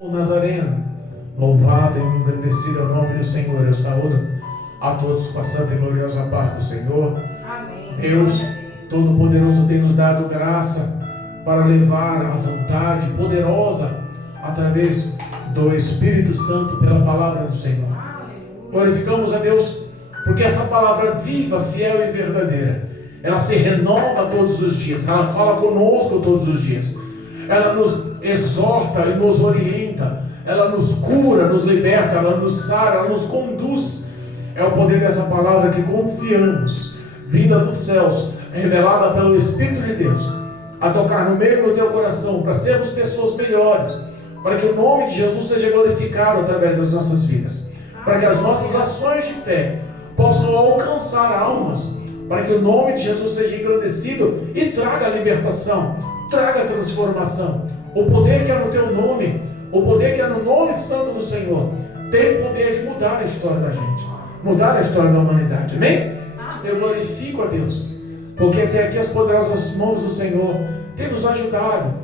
O Nazareno, louvado e engrandecido é o nome do Senhor. Eu saúdo a todos com a santa e gloriosa paz do Senhor. Amém. Deus Todo-Poderoso tem nos dado graça para levar a vontade poderosa através do Espírito Santo pela palavra do Senhor. Glorificamos a Deus porque essa palavra viva, fiel e verdadeira, ela se renova todos os dias, ela fala conosco todos os dias, ela nos exorta e nos orienta, ela nos cura, nos liberta, ela nos sara, ela nos conduz. É o poder dessa palavra que confiamos, vinda dos céus, revelada pelo Espírito de Deus, a tocar no meio do teu coração, para sermos pessoas melhores, para que o nome de Jesus seja glorificado através das nossas vidas, para que as nossas ações de fé possam alcançar almas, para que o nome de Jesus seja engrandecido e traga libertação, traga transformação. O poder que é no teu nome, o poder que é no nome santo do Senhor, tem o poder de mudar a história da gente, mudar a história da humanidade. Amém? Eu glorifico a Deus, porque até aqui as poderosas mãos do Senhor têm nos ajudado.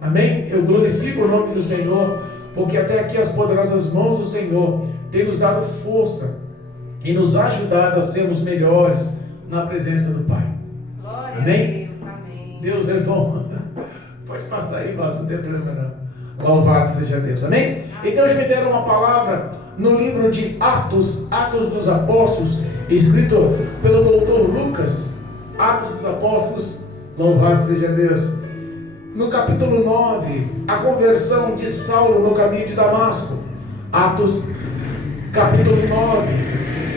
Amém? Eu glorifico o nome do Senhor, porque até aqui as poderosas mãos do Senhor têm nos dado força e nos ajudado a sermos melhores na presença do Pai. Glória Amém? a Deus, amém. Deus é bom. Pode passar aí, mas não tem problema não. Louvado seja Deus. Amém? E Deus me deram uma palavra no livro de Atos dos Apóstolos, escrito pelo doutor Lucas. Atos dos Apóstolos, louvado seja Deus. No capítulo 9, a conversão de Saulo no caminho de Damasco. Atos, capítulo 9,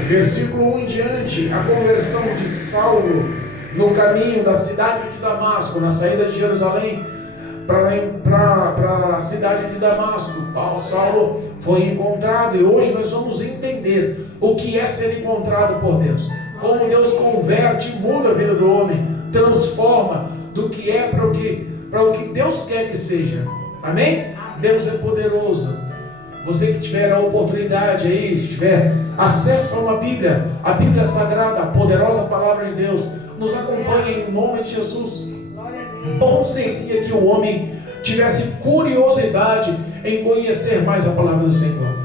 versículo 1 em diante, a conversão de Saulo no caminho da cidade de Damasco, na saída de Jerusalém para a cidade de Damasco. Saulo foi encontrado, e hoje nós vamos entender o que é ser encontrado por Deus, como Deus converte e muda a vida do homem, transforma do que é para o que Deus quer que seja. Amém? Deus é poderoso. Você que tiver a oportunidade aí, tiver acesso a uma Bíblia, a Bíblia Sagrada, a poderosa palavra de Deus, nos acompanhe em nome de Jesus. Bom seria que o homem tivesse curiosidade em conhecer mais a palavra do Senhor,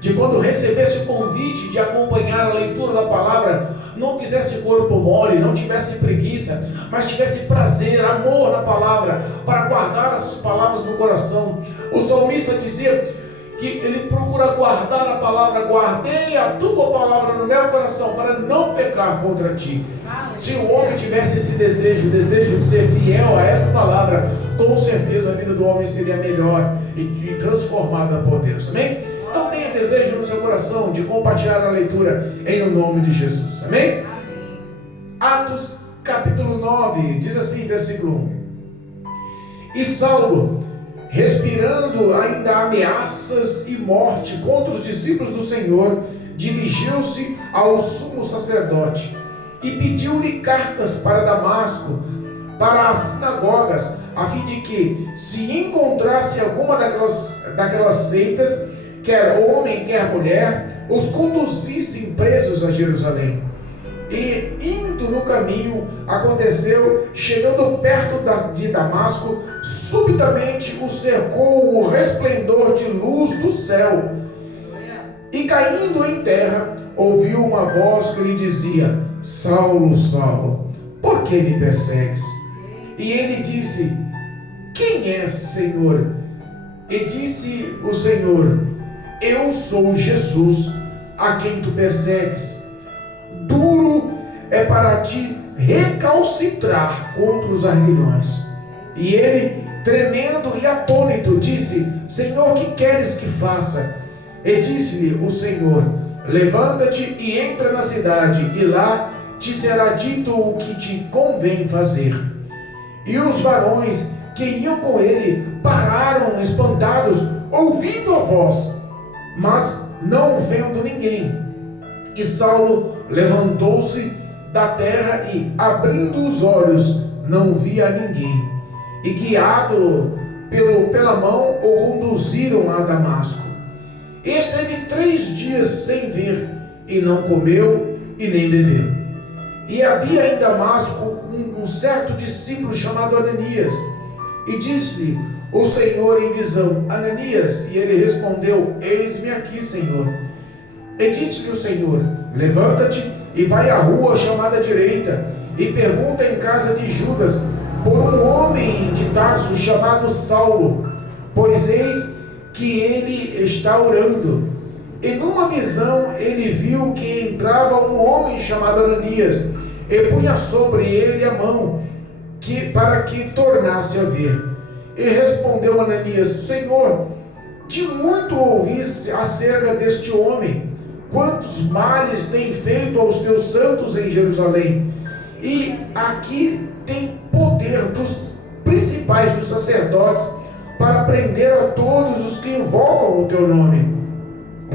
de quando recebesse o convite de acompanhar a leitura da palavra, não fizesse corpo mole, não tivesse preguiça, mas tivesse prazer, amor na palavra, para guardar essas palavras no coração. O salmista dizia que ele procura guardar a palavra, guardei a tua palavra no meu coração, para não pecar contra ti. Se o homem tivesse esse desejo, o desejo de ser fiel a essa palavra, com certeza a vida do homem seria melhor e transformada por Deus. Amém? Então tenha desejo no seu coração de compartilhar a leitura em o nome de Jesus. Amém? Atos capítulo 9, diz assim, versículo 1. E Saulo, respirando ainda ameaças e morte contra os discípulos do Senhor, dirigiu-se ao sumo sacerdote e pediu-lhe cartas para Damasco, para as sinagogas, a fim de que, se encontrasse alguma daquelas seitas, quer homem, quer mulher, os conduzissem presos a Jerusalém. E indo no caminho, aconteceu, chegando perto de Damasco, subitamente o cercou o resplendor de luz do céu. E caindo em terra, ouviu uma voz que lhe dizia: Saulo, Saulo, por que me persegues? E ele disse: Quem és, Senhor? E disse o Senhor: Eu sou Jesus, a quem tu persegues. Duro é para ti recalcitrar contra os arguilhões. E ele, tremendo e atônito, disse: Senhor, que queres que faça? E disse-lhe o Senhor: Levanta-te e entra na cidade, e lá te será dito o que te convém fazer. E os varões que iam com ele pararam espantados, ouvindo a voz, mas não vendo ninguém. E Saulo levantou-se da terra e, abrindo os olhos, não via ninguém. E guiado pela mão, o conduziram a Damasco. Esteve 3 dias sem ver, e não comeu e nem bebeu. E havia em Damasco um certo discípulo chamado Ananias, e disse-lhe o Senhor em visão: Ananias. E ele respondeu: Eis-me aqui, Senhor. E disse-lhe o Senhor: Levanta-te e vai à rua chamada direita, e pergunta em casa de Judas por um homem de Tarso chamado Saulo, pois eis que ele está orando. E numa visão ele viu que entrava um homem chamado Ananias, e punha sobre ele a mão, para que tornasse a ver. E respondeu Ananias: Senhor, de muito ouvi acerca deste homem, quantos males tem feito aos teus santos em Jerusalém, e aqui tem poder dos principais dos sacerdotes para prender a todos os que invocam o teu nome.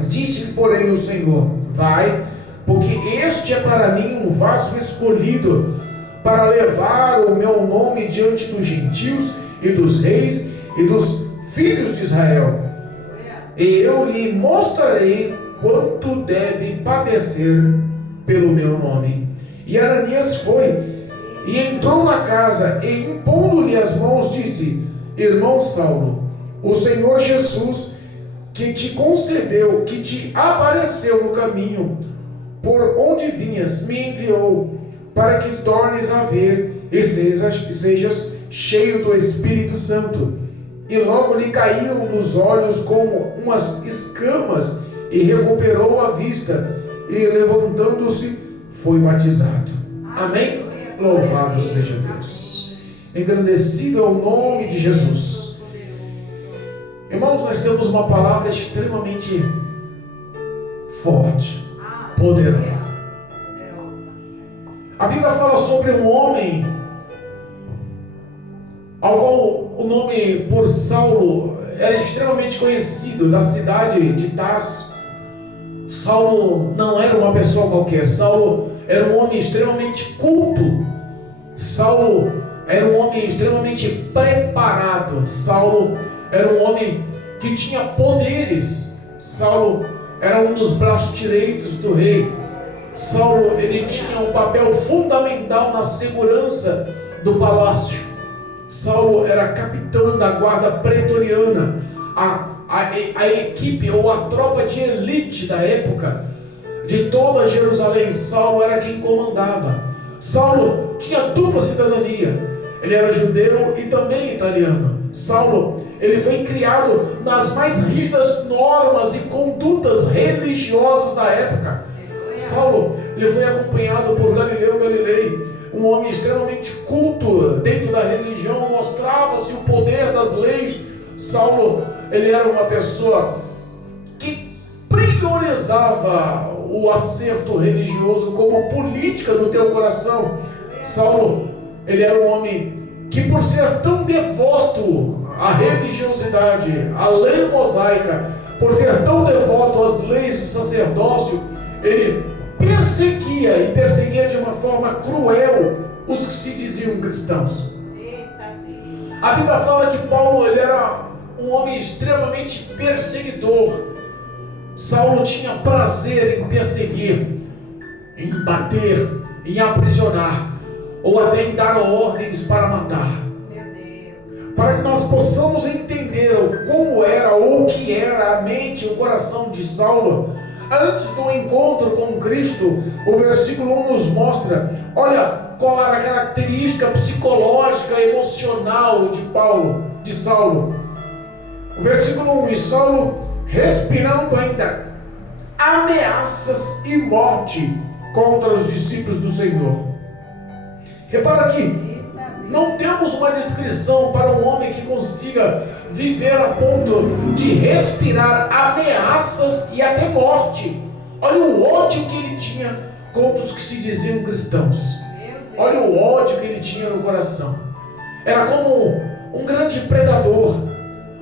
Disse-lhe, porém, o Senhor: Vai, porque este é para mim um vaso escolhido para levar o meu nome diante dos gentios e dos reis e dos filhos de Israel. E eu lhe mostrarei quanto deve padecer pelo meu nome. E Ananias foi e entrou na casa, e impondo-lhe as mãos, disse: Irmão Saulo, o Senhor Jesus, que te concedeu, que te apareceu no caminho por onde vinhas, me enviou para que tornes a ver e sejas cheio do Espírito Santo. E logo lhe caíram dos olhos como umas escamas, e recuperou a vista, e levantando-se foi batizado. Amém? Louvado seja Deus. Engrandecido é o nome de Jesus. Irmãos, nós temos uma palavra extremamente forte, poderosa. A Bíblia fala sobre um homem ao qual o nome por Saulo era extremamente conhecido, da cidade de Tarso. Saulo não era uma pessoa qualquer. Saulo era um homem extremamente culto. Saulo era um homem extremamente preparado. Saulo era um homem que tinha poderes. Saulo era um dos braços direitos do rei. Saulo, ele tinha um papel fundamental na segurança do palácio. Saulo era capitão da guarda pretoriana, a equipe ou a tropa de elite da época de toda Jerusalém. Saulo era quem comandava. Saulo tinha dupla cidadania, ele era judeu e também italiano. Saulo, ele foi criado nas mais rígidas normas e condutas religiosas da época. Saulo, ele foi acompanhado por Galileu Galilei, um homem extremamente culto dentro da religião, mostrava-se o poder das leis. Saulo, ele era uma pessoa que priorizava o acerto religioso como política no teu coração. Saulo, ele era um homem que, por ser tão devoto à religiosidade, à lei mosaica, por ser tão devoto às leis do sacerdócio, ele perseguia e perseguia de uma forma cruel os que se diziam cristãos. A Bíblia fala que Paulo, ele era um homem extremamente perseguidor. Saulo tinha prazer em perseguir, em bater, em aprisionar, ou até em dar ordens para matar. Para que nós possamos entender como era ou o que era a mente e o coração de Saulo antes do encontro com Cristo, o versículo 1 nos mostra, olha qual era a característica psicológica, emocional de Saulo. O versículo 1: E Saulo, respirando ainda ameaças e morte contra os discípulos do Senhor. Repara aqui, não temos uma descrição para um homem que consiga viver a ponto de respirar ameaças e até morte. Olha o ódio que ele tinha contra os que se diziam cristãos. Olha o ódio que ele tinha no coração. Era como um grande predador.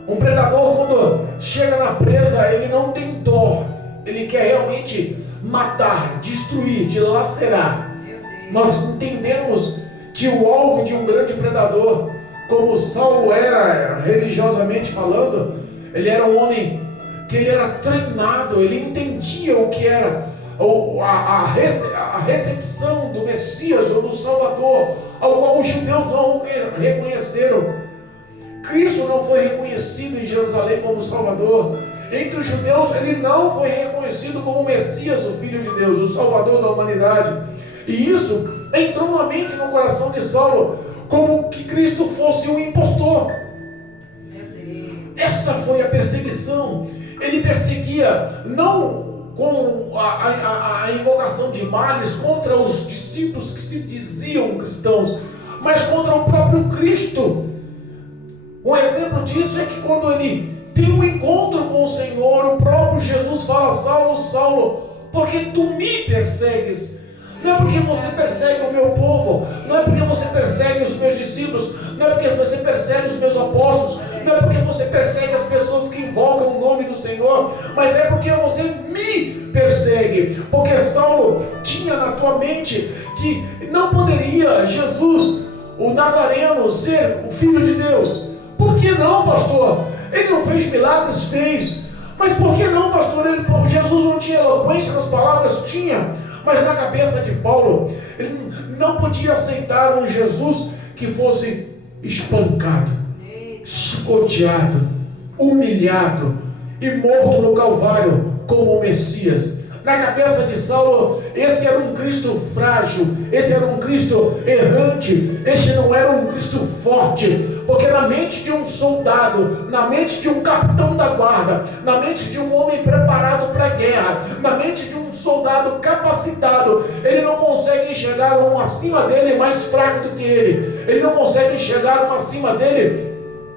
Um predador, quando chega na presa, ele não tem dó. Ele quer realmente matar, destruir, dilacerar. Nós entendemos que o alvo de um grande predador, como Saulo era religiosamente falando, ele era um homem que ele era treinado, ele entendia o que era a recepção do Messias ou do Salvador, ao qual os judeus não reconheceram. Cristo não foi reconhecido em Jerusalém como Salvador. Entre os judeus, ele não foi reconhecido como o Messias, o Filho de Deus, o Salvador da humanidade. E isso entrou na mente, no coração de Saulo, como que Cristo fosse um impostor. Essa foi a perseguição. Ele perseguia não com a invocação de males contra os discípulos que se diziam cristãos, mas contra o próprio Cristo. Um exemplo disso é que quando ele tem um encontro com o Senhor, o próprio Jesus fala: Saulo, Saulo, porque tu me persegues? Não é porque você persegue o meu povo, não é porque você persegue os meus discípulos, não é porque você persegue os meus apóstolos, não é porque você persegue as pessoas que invocam o nome do Senhor, mas é porque você me persegue. Porque Saulo tinha na tua mente que não poderia Jesus, o Nazareno, ser o Filho de Deus. Por que não, pastor? Ele não fez milagres? Fez. Mas por que não, pastor? Jesus não tinha eloquência nas palavras? Tinha. Mas na cabeça de Paulo, ele não podia aceitar um Jesus que fosse espancado, chicoteado, humilhado e morto no Calvário como o Messias. Na cabeça de Saulo, esse era um Cristo frágil, esse era um Cristo errante, esse não era um Cristo forte, porque na mente de um soldado, na mente de um capitão da guarda, na mente de um homem preparado para a guerra, na mente de um soldado capacitado, ele não consegue enxergar um acima dele mais fraco do que ele não consegue enxergar um acima dele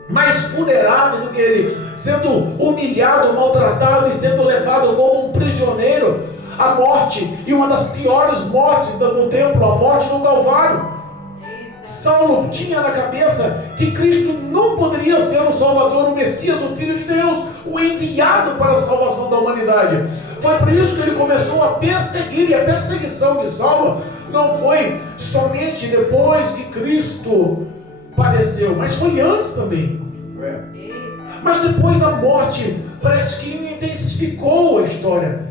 mais vulnerável do que ele, sendo humilhado, maltratado e sendo levado como um prisioneiro à morte, e uma das piores mortes do templo, a morte no Calvário. Saulo tinha na cabeça que Cristo não poderia ser o Salvador, o Messias, o Filho de Deus, o enviado para a salvação da humanidade. Foi por isso que ele começou a perseguir, e a perseguição de Saulo não foi somente depois que Cristo padeceu, mas foi antes também. Mas depois da morte, parece que intensificou a história.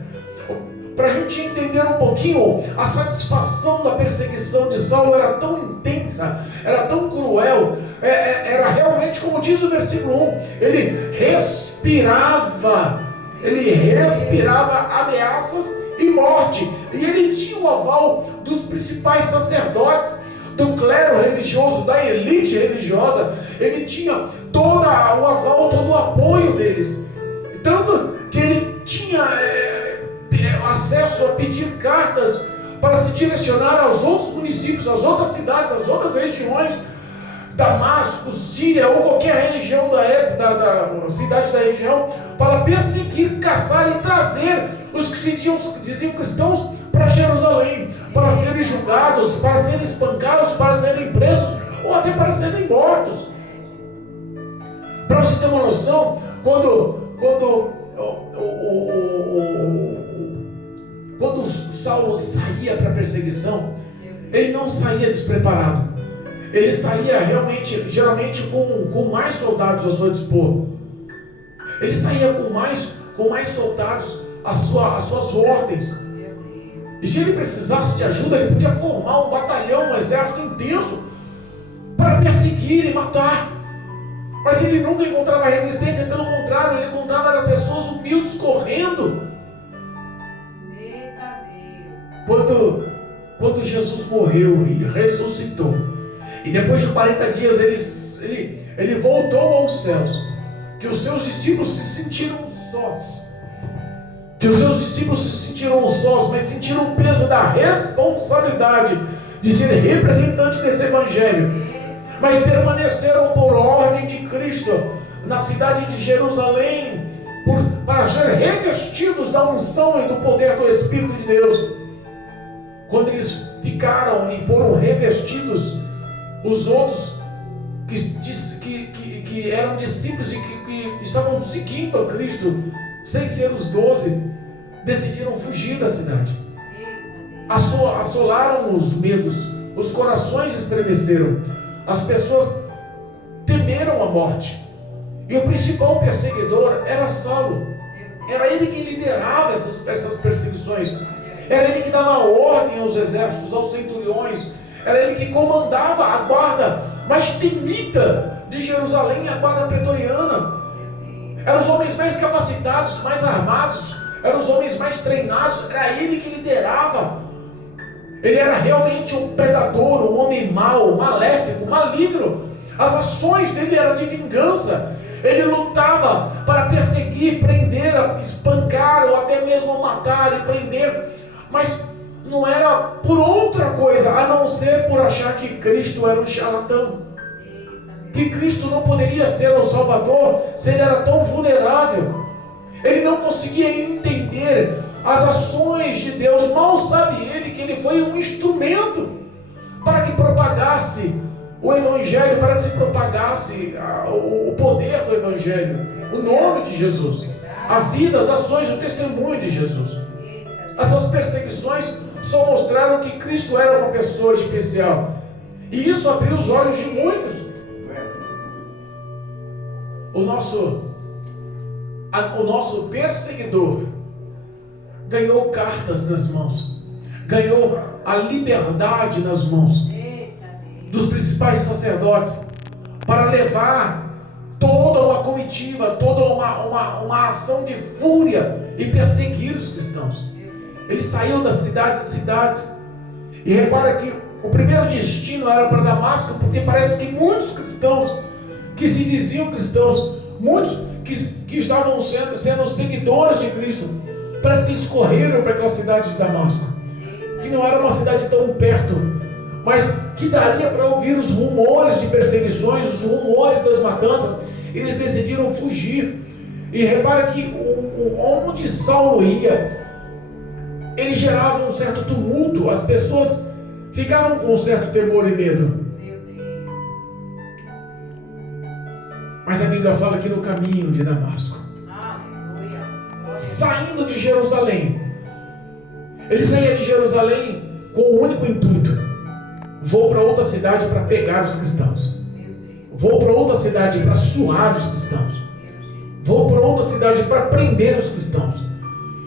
Para a gente entender um pouquinho, a satisfação da perseguição de Saulo era tão intensa, era tão cruel, era realmente como diz o versículo 1, ele respirava ameaças e morte, e ele tinha o aval dos principais sacerdotes, do clero religioso, da elite religiosa. Ele tinha todo o aval, todo o apoio deles, tanto que ele tinha acesso a pedir cartas para se direcionar aos outros municípios, às outras cidades, às outras regiões, Damasco, Síria ou qualquer região da época, da cidade da região, para perseguir, caçar e trazer os que se diziam cristãos para Jerusalém, para serem julgados, para serem espancados, para serem presos ou até para serem mortos. Para você ter uma noção, quando Saulo saía para a perseguição, ele não saía despreparado. Ele saía geralmente com mais soldados a seu dispor. Ele saía com mais soldados às suas ordens. E se ele precisasse de ajuda, ele podia formar um batalhão, um exército intenso para perseguir e matar. Mas ele nunca encontrava resistência, pelo contrário, ele encontrava pessoas humildes correndo. Quando Jesus morreu e ressuscitou, e depois de 40 dias ele voltou aos céus, que os seus discípulos se sentiram sós. Mas sentiram o peso da responsabilidade de ser representante desse evangelho. Mas permaneceram por ordem de Cristo na cidade de Jerusalém, para ser revestidos da unção e do poder do Espírito de Deus. Quando eles ficaram e foram revestidos, os outros que eram discípulos e que estavam seguindo a Cristo, sem ser os 12, decidiram fugir da cidade. Assolaram os medos, os corações estremeceram, as pessoas temeram a morte. E o principal perseguidor era Saulo. Era ele que liderava essas perseguições. Era ele que dava ordem aos exércitos, aos centuriões. Era ele que comandava a guarda mais temida de Jerusalém a guarda pretoriana. Eram os homens mais capacitados, mais armados, eram os homens mais treinados, era ele que liderava. Ele era realmente um predador, um homem mau, maléfico, maligno. As ações dele eram de vingança. Ele lutava para perseguir, prender, espancar ou até mesmo matar e prender, mas não era por outra coisa, a não ser por achar que Cristo era um charlatão, que Cristo não poderia ser o Salvador se ele era tão vulnerável. Ele não conseguia entender as ações de Deus. Mal sabe ele que ele foi um instrumento para que propagasse o Evangelho, para que se propagasse o poder do Evangelho, o nome de Jesus, a vida, as ações, o testemunho de Jesus. Essas perseguições só mostraram que Cristo era uma pessoa especial, e isso abriu os olhos de muitos. O nosso perseguidor ganhou cartas nas mãos, ganhou a liberdade nas mãos dos principais sacerdotes para levar toda uma comitiva, toda uma ação de fúria e perseguir os cristãos. Ele saiu das cidades e cidades, e repara que o primeiro destino era para Damasco, porque parece que muitos cristãos que se diziam cristãos, muitos que estavam sendo seguidores de Cristo, parece que eles correram para aquela cidade de Damasco, que não era uma cidade tão perto, mas que daria para ouvir os rumores de perseguições, os rumores das matanças. Eles decidiram fugir. E repara que onde Saulo ia, ele gerava um certo tumulto, as pessoas ficavam com um certo temor e medo. Mas a Bíblia fala que no caminho de Damasco, saindo de Jerusalém, ele saía de Jerusalém com o único intuito: vou para outra cidade para pegar os cristãos, vou para outra cidade para suar os cristãos, vou para outra cidade para prender os cristãos,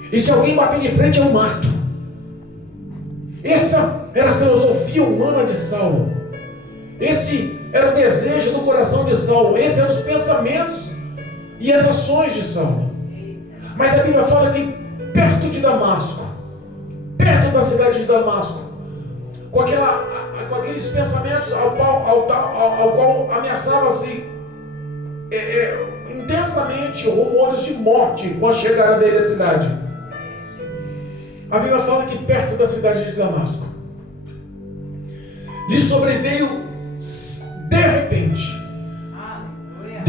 e se alguém bater de frente eu mato. Essa era a filosofia humana de Saulo, esse era o desejo do coração de Saulo, esses eram os pensamentos e as ações de Saulo. Mas a Bíblia fala que perto de Damasco, perto da cidade de Damasco, com aqueles pensamentos ao qual ameaçava-se intensamente rumores de morte com a chegada dele à cidade. A Bíblia fala que perto da cidade de Damasco lhe sobreveio de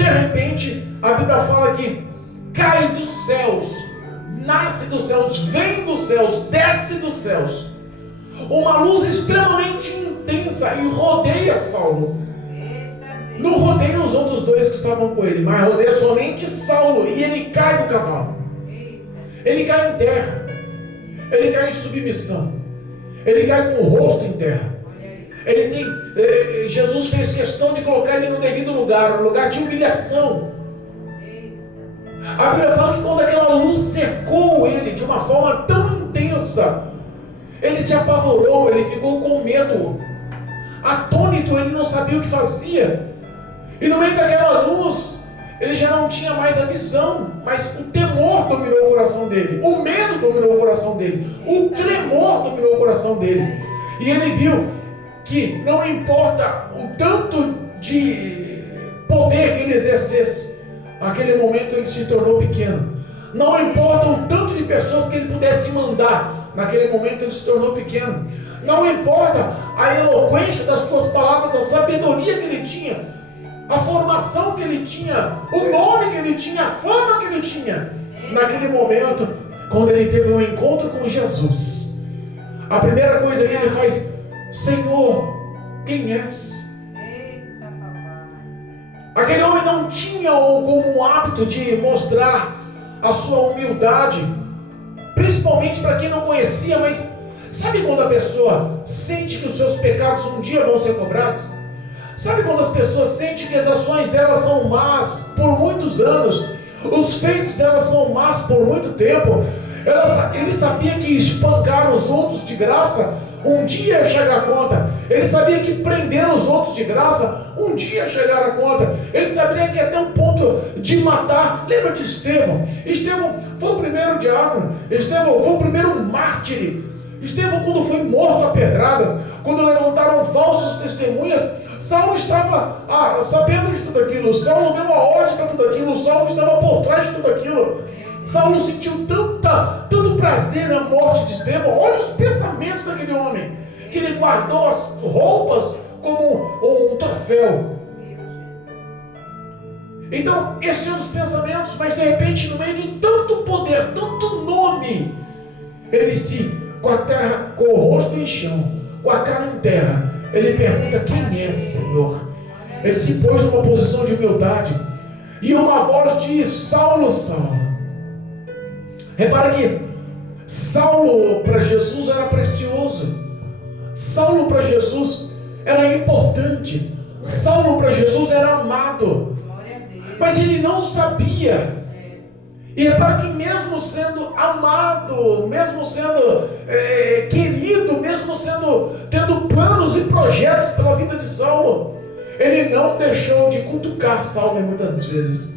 repente, a Bíblia fala que cai dos céus, nasce dos céus, vem dos céus, desce dos céus, uma luz extremamente intensa e rodeia Saulo. Não rodeia os outros dois que estavam com ele, mas rodeia somente Saulo, e ele cai do cavalo. Ele cai em terra, ele cai em submissão, ele cai com o rosto em terra. Jesus fez questão de colocar ele no devido lugar, um lugar de humilhação. A Bíblia fala que quando aquela luz cercou ele de uma forma tão intensa, ele se apavorou, ele ficou com medo, atônito, ele não sabia o que fazia. E no meio daquela luz, ele já não tinha mais a visão, mas o temor dominou o coração dele, o medo dominou o coração dele, o tremor dominou o coração dele. E ele viu que não importa o tanto de poder que ele exercesse, naquele momento ele se tornou pequeno. Não importa o tanto de pessoas que ele pudesse mandar, naquele momento ele se tornou pequeno. Não importa a eloquência das suas palavras, a sabedoria que ele tinha, a formação que ele tinha, o nome que ele tinha, a fama que ele tinha. Naquele momento, quando ele teve um encontro com Jesus, a primeira coisa que ele faz: Senhor, quem és? Aquele homem não tinha como hábito de mostrar a sua humildade, principalmente para quem não conhecia. Mas sabe quando a pessoa sente que os seus pecados um dia vão ser cobrados? Sabe quando as pessoas sentem que as ações delas são más por muitos anos, os feitos delas são más por muito tempo? Ele sabia que espancar os outros de graça um dia ia chegar a conta. Ele sabia que prender os outros de graça um dia chegar à conta. Ele sabia que até o ponto de matar. Lembra de Estevão? Estevão foi o primeiro diácono. Estevão foi o primeiro mártir. Estevão, quando foi morto a pedradas, quando levantaram falsas testemunhas, Saulo estava sabendo de tudo aquilo. Saulo deu a ordem para tudo aquilo. Saulo estava por trás de tudo aquilo. Saulo sentiu tanto prazer na morte de Estevão. Olha os pensamentos daquele homem, que ele guardou as roupas como um troféu. Então, esses são os pensamentos, mas de repente, no meio de tanto poder, tanto nome, ele se, com a terra, com o rosto em chão, com a cara em terra, ele pergunta: quem é, Senhor? Ele se pôs numa posição de humildade, e uma voz diz: Saulo, Saulo. Repara que Saulo para Jesus era precioso. Saulo para Jesus era importante. Saulo para Jesus era amado. Mas ele não sabia. E repara que mesmo sendo amado, mesmo sendo querido, mesmo tendo planos e projetos pela vida de Saulo, ele não deixou de cutucar Saulo muitas vezes.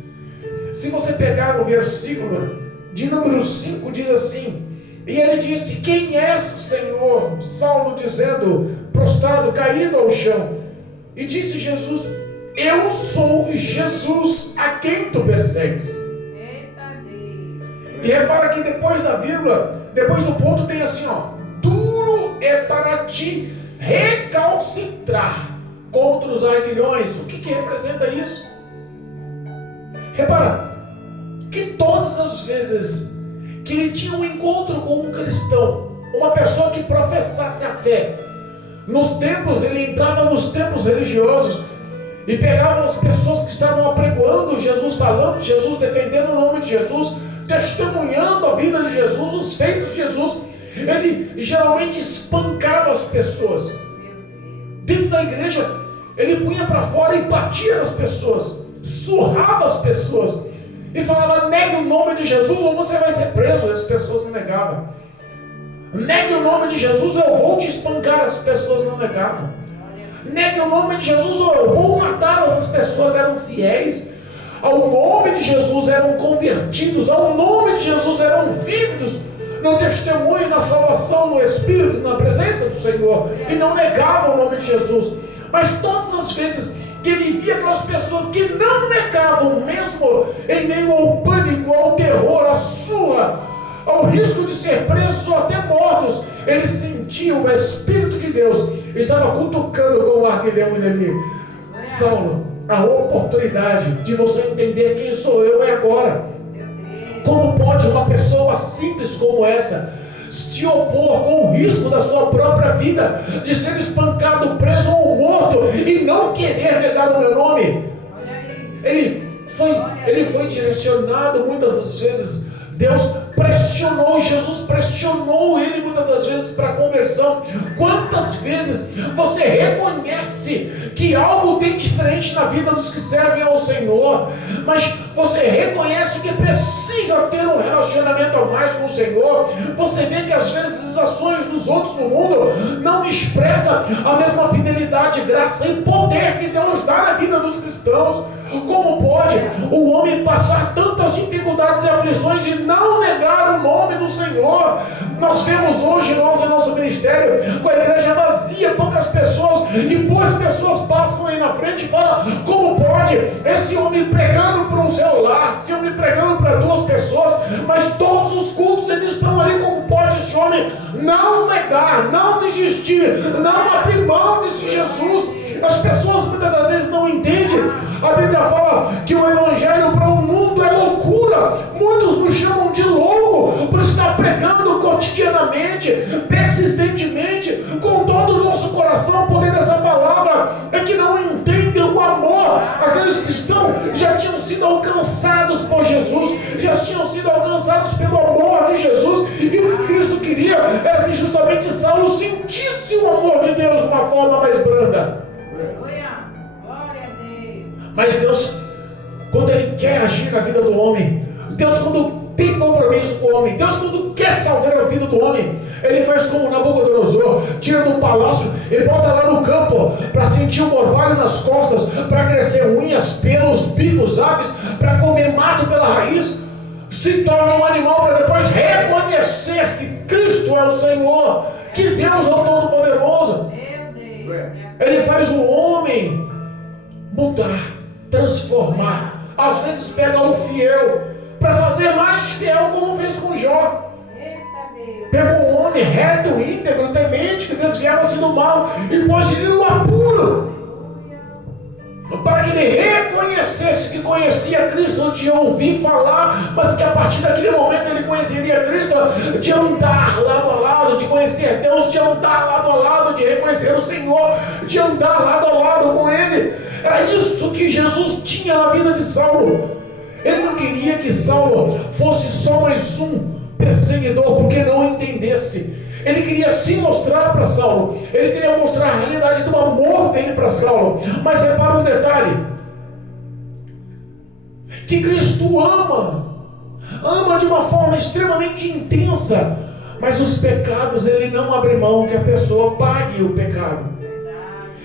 Se você pegar o versículo de número 5, diz assim: e ele disse: quem és, Senhor? Saulo dizendo, prostrado, caído ao chão. E disse Jesus: eu sou Jesus, a quem tu persegues. E repara que depois da vírgula, depois do ponto, tem assim, duro é para ti recalcitrar contra os aguilhões. O que representa isso? Repara que todas as vezes que ele tinha um encontro com um cristão, uma pessoa que professasse a fé, nos templos, ele entrava nos templos religiosos e pegava as pessoas que estavam apregoando Jesus, falando de Jesus, defendendo o nome de Jesus, testemunhando a vida de Jesus, os feitos de Jesus. Ele geralmente espancava as pessoas. Dentro da igreja, ele punha para fora e batia nas pessoas, surrava as pessoas e falava: negue o nome de Jesus ou você vai ser preso. E as pessoas não negavam. Negue o nome de Jesus ou eu vou te espancar. As pessoas não negavam. Negue o nome de Jesus ou eu vou matá-las. As pessoas eram fiéis ao nome de Jesus, eram convertidos ao nome de Jesus, eram vívidos no testemunho, na salvação, no Espírito, na presença do Senhor, e não negavam o nome de Jesus. Mas todas as vezes que ele via aquelas pessoas que não negavam, mesmo em meio ao pânico, ao terror, à surra, ao risco de ser presos ou até mortos, ele sentia o Espírito de Deus estava cutucando com o arquilhão nele. Saulo, a oportunidade de você entender quem sou eu é agora. Como pode uma pessoa simples como essa se opor com o risco da sua própria vida, de ser espancado, preso ou morto, e não querer negar o meu nome? Ele foi direcionado muitas das vezes. Deus pressionou, Jesus pressionou ele muitas das vezes para a conversão. Quantas vezes você reconhece que algo tem diferente na vida dos que servem ao Senhor, mas você reconhece que precisa ter um relacionamento a mais com o Senhor? Você vê que às vezes as ações dos outros no mundo não expressam a mesma fidelidade, graça e poder que Deus dá na vida dos cristãos. Como pode o homem passar tantas dificuldades e aflições e não negar o nome do Senhor? Nós vemos hoje em nosso ministério com a igreja vazia, poucas pessoas, e boas pessoas passam aí na frente e falam: como pode esse homem pregando para um celular, esse homem pregando para 2 pessoas, mas todos os cultos eles estão ali? Como pode esse homem não negar, não desistir, não abrir mão desse Jesus? As pessoas muitas das vezes não entendem. A Bíblia fala que o Evangelho para o mundo é loucura. Muitos nos chamam de louco por estar pregando cotidianamente, persistentemente, com todo o nosso coração o poder dessa palavra. É que não entendem o amor. Aqueles cristãos já tinham sido alcançados por Jesus, já tinham sido alcançados pelo amor de Jesus, e o que Cristo queria era que justamente Saulo sentisse o amor de Deus de uma forma mais branda. Mas Deus, quando Ele quer agir na vida do homem, Deus, quando tem compromisso com o homem, Deus, quando quer salvar a vida do homem, Ele faz como Nabucodonosor, tira do palácio e bota lá no campo, para sentir um orvalho nas costas, para crescer unhas, pelos, bicos, aves, para comer mato pela raiz, se torna um animal para depois reconhecer que Cristo é o Senhor, que Deus é o Todo-Poderoso. Ele faz o homem mudar, transformar. Às vezes pega o fiel para fazer mais fiel, como fez com Jó. Pegou um homem reto, íntegro, temente, que desviava-se do mal e pôs ele no apuro, para que ele reconhecesse que conhecia Cristo de ouvir falar, mas que a partir daquele momento ele conheceria Cristo de andar lado a lado, de conhecer Deus, de andar lado a lado, de reconhecer o Senhor, de andar lado a lado com Ele. Era isso que Jesus tinha na vida de Saulo. Ele não queria que Saulo fosse só mais um perseguidor, porque não entendesse. Ele queria se mostrar para Saulo, ele queria mostrar a realidade do amor dele para Saulo. Mas repara um detalhe, que Cristo ama de uma forma extremamente intensa, mas os pecados ele não abre mão que a pessoa pague o pecado.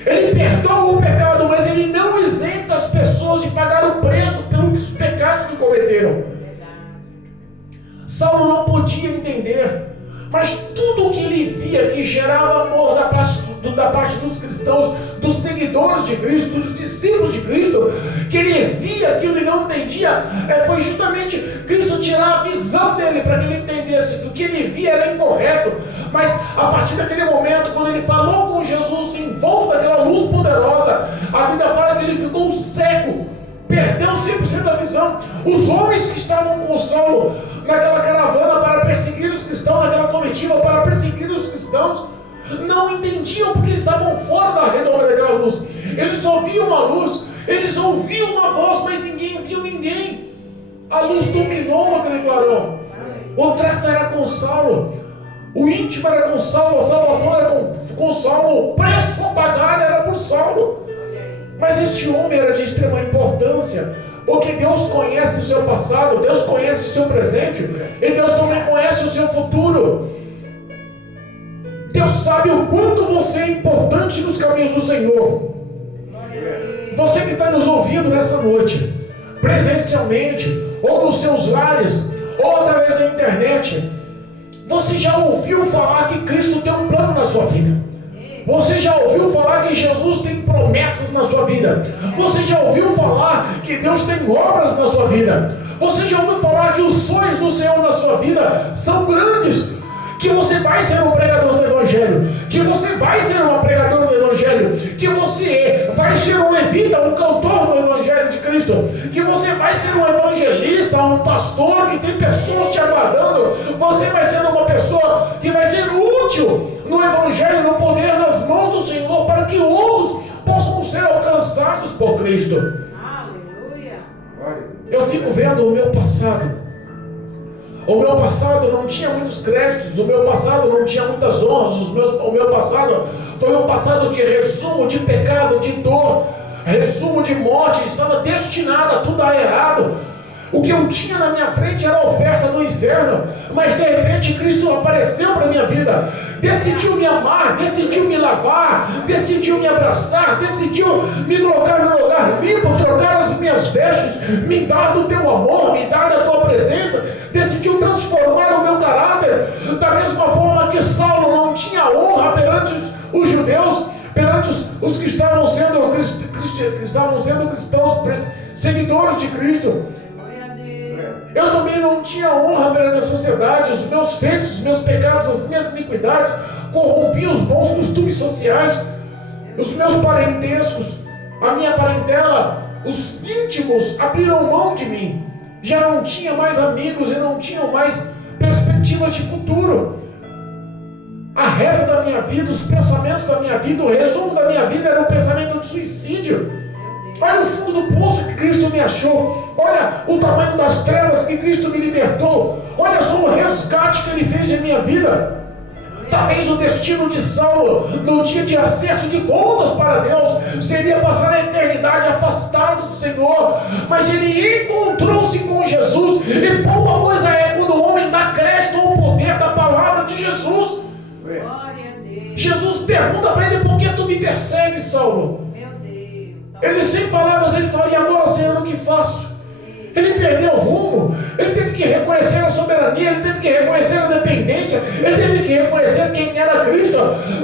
Ele perdoa o pecado, mas ele não isenta as pessoas de pagar o preço pelos pecados que cometeram. Saulo não podia entender, mas tudo o que ele via que gerava amor da parte dos cristãos, dos seguidores de Cristo, dos discípulos de Cristo, que ele via aquilo e não entendia, foi justamente Cristo tirar a visão dele para que ele entendesse que o que ele via era incorreto. Mas a partir daquele momento, quando ele falou com Jesus em volta daquela luz poderosa, a Bíblia fala que ele ficou cego, perdeu 100% da visão. Os homens que estavam com Saulo naquela caravana para perseguir os cristãos, naquela comitiva para perseguir os cristãos, não entendiam porque estavam fora da redoma daquela luz. Eles só viam uma luz, eles ouviam uma voz, mas ninguém viu ninguém. A luz dominou aquele clarão. O trato era com Saulo, o íntimo era com Saulo, a salvação era com Saulo, o preço a pagar era por Saulo. Mas esse homem era de extrema importância, porque Deus conhece o seu passado, Deus conhece o seu presente, e Deus também conhece o seu futuro. Deus sabe o quanto você é importante nos caminhos do Senhor. Você que está nos ouvindo nessa noite, presencialmente, ou nos seus lares, ou através da internet, você já ouviu falar que Cristo tem um plano na sua vida? Você já ouviu falar que Jesus tem promessas na sua vida? Você já ouviu falar que Deus tem obras na sua vida? Você já ouviu falar que os sonhos do Senhor na sua vida são grandes? Que você vai ser um pregador do Evangelho, que você vai ser uma pregadora do Evangelho, que você vai ser um levita, um cantor do Evangelho de Cristo, que você vai ser um evangelista, um pastor que tem pessoas te aguardando. Você vai ser uma pessoa que vai ser útil no Evangelho, no poder nas mãos do Senhor, para que outros possam ser alcançados por Cristo. Aleluia. Eu fico vendo o meu passado. O meu passado não tinha muitos créditos, o meu passado não tinha muitas honras, o meu passado foi um passado de resumo de pecado, de dor, resumo de morte, estava destinado a tudo dar errado. O que eu tinha na minha frente era a oferta do inferno, mas de repente Cristo apareceu para a minha vida, decidiu me amar, decidiu me lavar, decidiu me abraçar, decidiu me colocar no lugar limpo, trocar as minhas vestes, me dar do teu amor, me dar da tua presença, decidiu transformar o meu caráter, da mesma forma que Saulo não tinha honra perante os judeus, perante os que estavam sendo cristãos, seguidores de Cristo. Eu também não tinha honra perante a sociedade, os meus feitos, os meus pecados, as minhas iniquidades corrompiam os bons costumes sociais, os meus parentescos, a minha parentela, os íntimos abriram mão de mim, já não tinha mais amigos e não tinham mais perspectivas de futuro. A reta da minha vida, os pensamentos da minha vida, o resumo da minha vida era o pensamento de suicídio. Olha o fundo do poço que Cristo me achou. Olha o tamanho das trevas que Cristo me libertou. Olha só o resgate que Ele fez em minha vida. Talvez o destino de Saulo, no dia de acerto de contas para Deus, seria passar a eternidade afastado do Senhor. Mas ele encontrou-se com Jesus. E boa coisa é quando o homem dá crédito ao poder da palavra de Jesus. Jesus pergunta para ele: por que tu me persegues, Saulo? Ele, sem palavras, ele fala: e agora, Senhor, o que faço? Ele perdeu o rumo, ele teve que reconhecer a soberania, ele teve que reconhecer a dependência, ele teve que reconhecer quem era Cristo.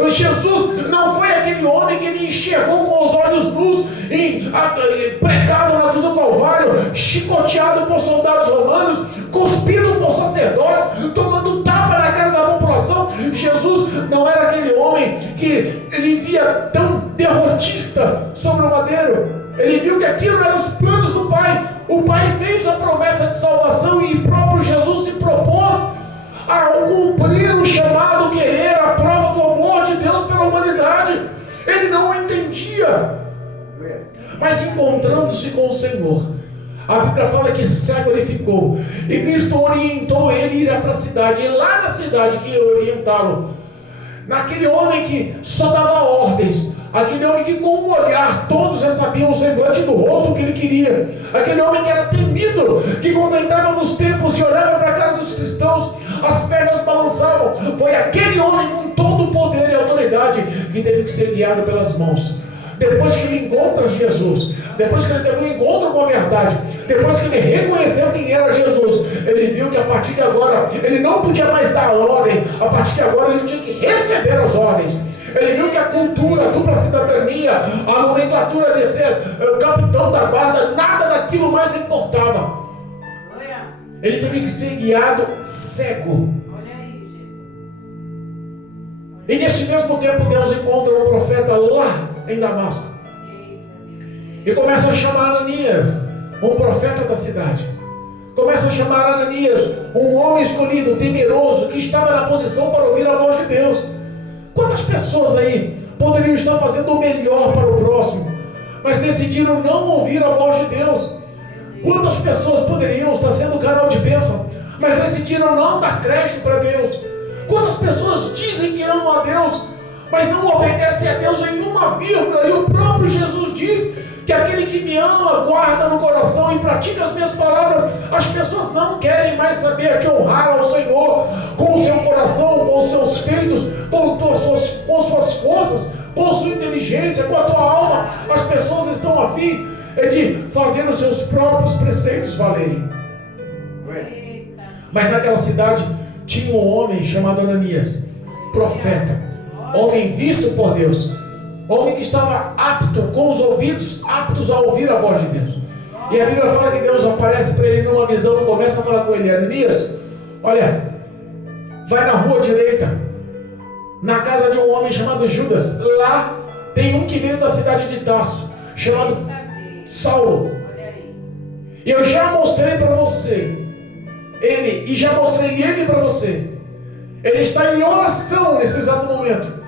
Jesus não foi aquele homem que ele enxergou com os olhos nus, pregado na cruz do Calvário, chicoteado por soldados romanos, cuspido por sacerdotes, tomando tapa na cara da população. Jesus não era aquele homem que ele via tão derrotista sobre o madeiro. Ele viu que aquilo eram os planos do Pai. O Pai fez a promessa de salvação e o próprio Jesus se propôs a cumprir o chamado, querer, a prova do amor de Deus pela humanidade. Ele não entendia, mas encontrando-se com o Senhor, a Bíblia fala que cego ele ficou, e Cristo orientou ele a ir para a cidade, e lá na cidade que ia orientá-lo, naquele homem que só dava ordens, aquele homem que com um olhar todos já sabiam o semblante do rosto que ele queria, aquele homem que era temido, que quando entrava nos templos e olhava para a cara dos cristãos, as pernas balançavam. Foi aquele homem com todo o poder e autoridade que teve que ser guiado pelas mãos. Depois que ele encontra Jesus, depois que ele teve um encontro com a verdade, depois que ele reconheceu quem era Jesus, ele viu que a partir de agora ele não podia mais dar ordem, a partir de agora ele tinha que receber as ordens. Ele viu que a cultura, a dupla cidadania, a nomenclatura de ser capitão da guarda, nada daquilo mais importava. Ele teve que ser guiado cego. E nesse mesmo tempo Deus encontra um profeta lá em Damasco e começa a chamar Ananias, um profeta da cidade. Começa a chamar Ananias, um homem escolhido, temeroso, que estava na posição para ouvir a voz de Deus. Quantas pessoas aí poderiam estar fazendo o melhor para o próximo, mas decidiram não ouvir a voz de Deus? Quantas pessoas poderiam estar sendo canal de bênção, mas decidiram não dar crédito para Deus? Quantas pessoas dizem que amam a Deus, mas não obedecem a Deus em uma vírgula? E o próprio Jesus diz que aquele que me ama, guarda no coração e pratica as minhas palavras. As pessoas não querem mais saber de honrar ao Senhor com o seu coração, com os seus feitos, com suas forças, com sua inteligência, com a tua alma. As pessoas estão a fim de fazer os seus próprios preceitos valerem. Mas naquela cidade tinha um homem chamado Ananias, profeta, homem visto por Deus, homem que estava apto, com os ouvidos aptos a ouvir a voz de Deus. E a Bíblia fala que Deus aparece para ele numa visão e começa a falar com ele: Ananias, olha, vai na rua direita, na casa de um homem chamado Judas. Lá tem um que veio da cidade de Tarso, chamado Saulo. E eu já mostrei para você ele, e já mostrei ele para você. Ele está em oração nesse exato momento.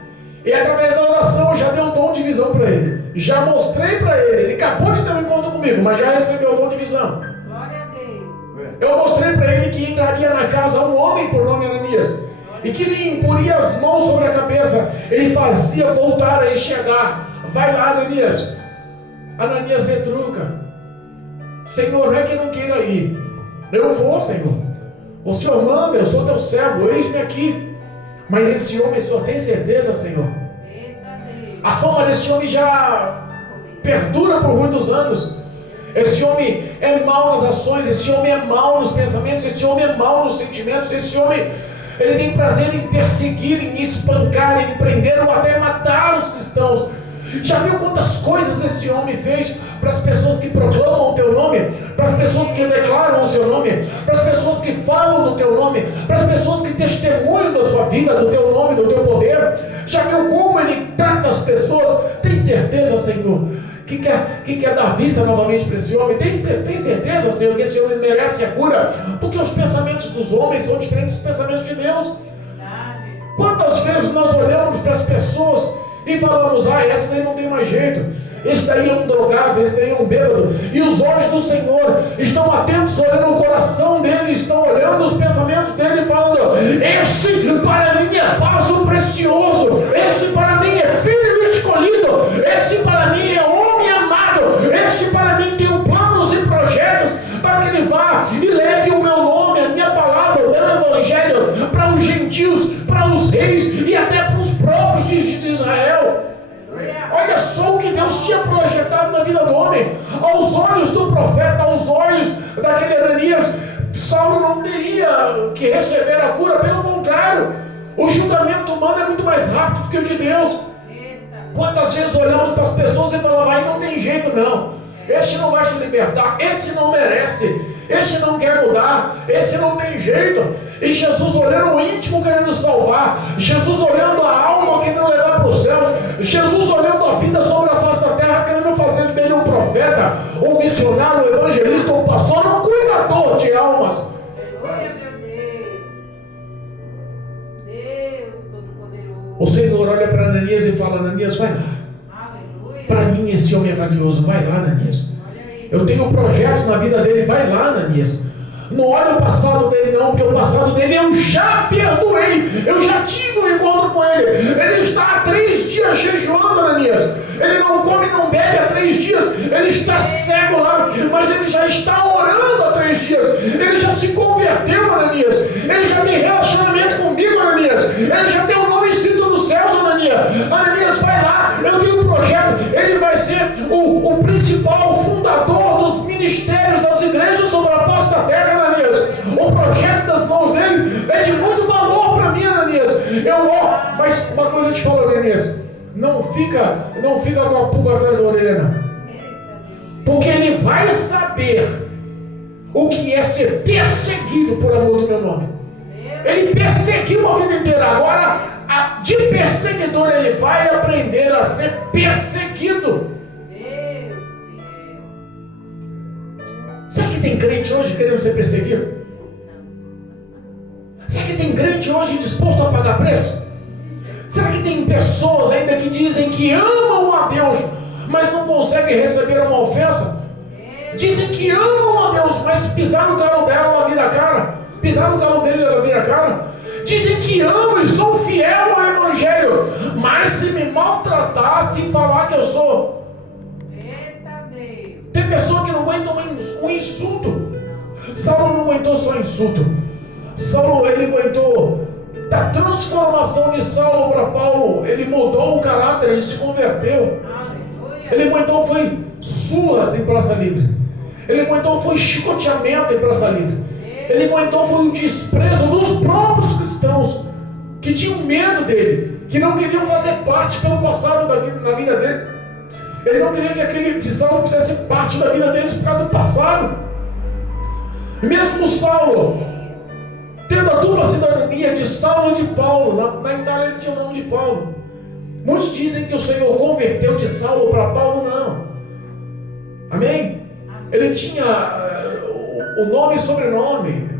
E através da oração eu já dei o dom de visão para ele. Já mostrei para ele. Ele acabou de ter um encontro comigo, mas já recebeu o dom de visão. Glória a Deus. Eu mostrei para ele que entraria na casa um homem por nome Ananias, e que lhe impuria as mãos sobre a cabeça. Ele fazia voltar a enxergar. Vai lá, Ananias. Ananias retruca: Senhor, não é que eu não queira ir. Eu vou, Senhor. O Senhor manda, eu sou teu servo, eis-me aqui. Mas esse homem, o Senhor tem certeza, Senhor? A fama desse homem já perdura por muitos anos. Esse homem é mau nas ações, esse homem é mau nos pensamentos, esse homem é mau nos sentimentos, esse homem, ele tem prazer em perseguir, em espancar, em prender ou até matar os cristãos. Já viu quantas coisas esse homem fez para as pessoas que proclamam o teu nome, para as pessoas que declaram o seu nome, para as pessoas que falam do teu nome, para as pessoas que testemunham da sua vida, do teu nome, do teu poder? Já viu como ele trata as pessoas? Tem certeza, Senhor, que quer dar vista novamente para esse homem? Tem certeza, Senhor, que esse homem merece a cura? Porque os pensamentos dos homens são diferentes dos pensamentos de Deus. Quantas vezes nós olhamos para as pessoas e falamos: esse daí não tem mais jeito, esse daí é um drogado, esse daí é um bêbado. E os olhos do Senhor estão atentos, olhando o coração dele, estão olhando os pensamentos dele, falando: esse para mim é vaso precioso, esse para mim é filho escolhido, esse para mim é homem amado, esse para mim tem planos e projetos para que ele vá e leve o meu nome, a minha palavra, o meu evangelho para os gentios, para os reis e até para os próprios de Israel. Olha só o que Deus tinha projetado na vida vida do homem. Aos olhos do profeta, aos olhos daquele Ananias, Saulo não teria que receber a cura, pelo contrário, o julgamento humano é muito mais rápido do que o de Deus. Quantas vezes olhamos para as pessoas e falamos, vai, não tem jeito não, esse não vai se libertar, esse não merece, esse não quer mudar, esse não tem jeito. E Jesus olhando o íntimo querendo salvar, Jesus olhando a alma querendo levar para os céus, Jesus olhando a vida sobre a face da terra querendo fazer dele um profeta, um missionário, um evangelista, um pastor, um cuidador de almas. Aleluia, meu Deus. Deus Todo-Poderoso. O Senhor olha para Ananias e fala, Ananias, vai lá. Aleluia. Para mim esse homem é valioso, vai lá, Ananias. Olha aí. Eu tenho projetos na vida dele, vai lá, Ananias. Não olha o passado dele não, porque o passado dele eu já perdoei, eu já tive um encontro com ele. Ele está há 3 dias jejuando, Ananias. Ele não come e não bebe há 3 dias. Ele está cego lá, mas ele já está orando há 3 dias. Ele já se converteu, Ananias. Ele já tem relacionamento comigo, Ananias. Ele já tem o nome escrito nos céus, Ananias. Ananias, vai lá, eu tenho um projeto. Ele vai ser o principal, o fundador dos ministérios das igrejas sobre a face da terra, Ananias. O projeto das mãos dele é de muito valor para mim, Ananias. Mas uma coisa eu te falo, Ananias, não fica com a pulga atrás da orelha, não. Porque ele vai saber o que é ser perseguido por amor do meu nome. Ele perseguiu a vida inteira. Agora, de perseguidor, ele vai aprender a ser perseguido. Deus fiel. Será que tem crente hoje querendo ser perseguido? Será que tem crente hoje disposto a pagar preço? Será que tem pessoas ainda que dizem que amam a Deus, mas não conseguem receber uma ofensa? Dizem que amam a Deus, mas pisar no calo dela, ela vira a cara. Pisar no calo dele, ela vira a cara. Dizem que amam e sou fiel ao Evangelho, mas se me maltratar, se falar que eu sou... Eita Deus. Tem pessoa que não aguenta um insulto. Saulo não aguentou só insulto. Saulo, ele aguentou da transformação de Saulo para Paulo. Ele mudou o caráter, ele se converteu. Aleluia. Ele aguentou foi surras em Praça Livre. Ele aguentou foi chicoteamento em Praça Livre. Ele aguentou foi o desprezo dos próprios cristãos que tinham medo dele, que não queriam fazer parte pelo passado na vida dele. Ele não queria que aquele de Saulo fizesse parte da vida deles por causa do passado. Mesmo Saulo, tendo a dupla cidadania de Saulo e de Paulo, na Itália ele tinha o nome de Paulo. Muitos dizem que o Senhor converteu de Saulo para Paulo, não. Amém? Ele tinha o nome e sobrenome.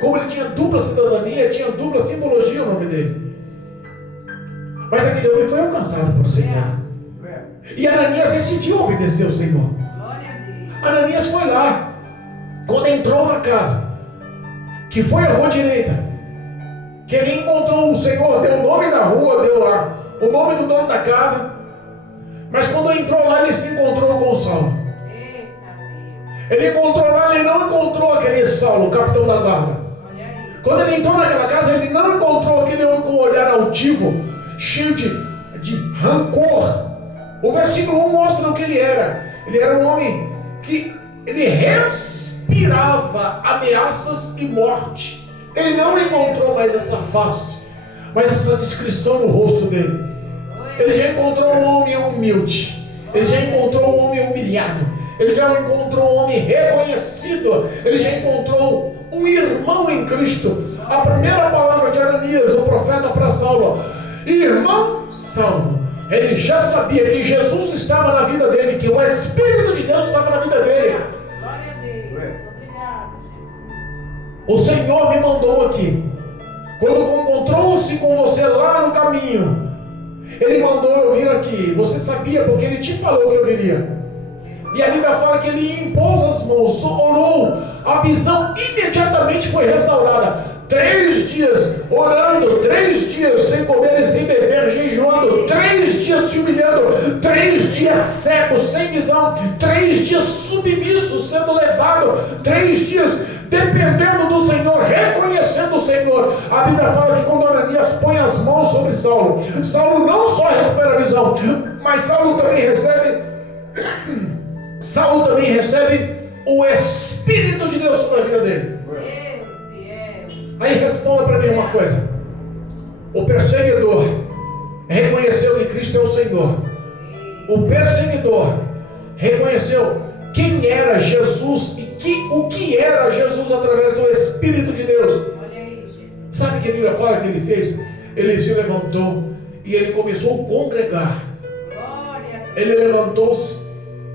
Como ele tinha dupla cidadania, tinha dupla simbologia o nome dele. Mas aquele homem foi alcançado por Senhor. E Ananias decidiu obedecer ao Senhor. Glória a Deus. Ananias foi lá. Quando entrou na casa, que foi a rua direita, que ele encontrou o Senhor, deu o nome da rua, deu lá o nome do dono da casa. Mas quando entrou lá, ele se encontrou com o Saulo. Eita Deus. Ele encontrou lá, ele não encontrou aquele Saulo, o capitão da guarda. Olha aí. Quando ele entrou naquela casa, ele não encontrou aquele homem com um olhar altivo, cheio de rancor. O versículo 1 mostra o que ele era. Ele era um homem que ele respirava ameaças e morte. Ele não encontrou mais essa face, mas essa descrição no rosto dele. Ele já encontrou um homem humilde. Ele já encontrou um homem humilhado. Ele já encontrou um homem reconhecido. Ele já encontrou um irmão em Cristo. A primeira palavra de Ananias, o profeta, para Saulo: irmão Saulo. Ele já sabia que Jesus estava na vida dele, que o Espírito de Deus estava na vida dele. Glória a Deus. Obrigado, Jesus. O Senhor me mandou aqui. Quando encontrou-se com você lá no caminho, Ele mandou eu vir aqui. Você sabia, porque Ele te falou que eu viria. E a Bíblia fala que Ele impôs as mãos, orou. A visão imediatamente foi restaurada. 3 dias orando, 3 dias sem comer e sem beber, jejuando, 3 dias se humilhando, 3 dias cego, sem visão, 3 dias submisso, sendo levado, 3 dias dependendo do Senhor, reconhecendo o Senhor Senhor. A Bíblia fala que quando Ananias põe as mãos sobre Saulo, Saulo não só recupera a visão, mas Saulo também recebe o Espírito de Deus sobre a vida dele. Aí responda para mim uma coisa: o perseguidor reconheceu que Cristo é o Senhor. O perseguidor reconheceu quem era Jesus e o que era Jesus através do Espírito de Deus. Sabe o que a Bíblia fala que ele fez? Ele se levantou e ele começou a congregar. Ele levantou-se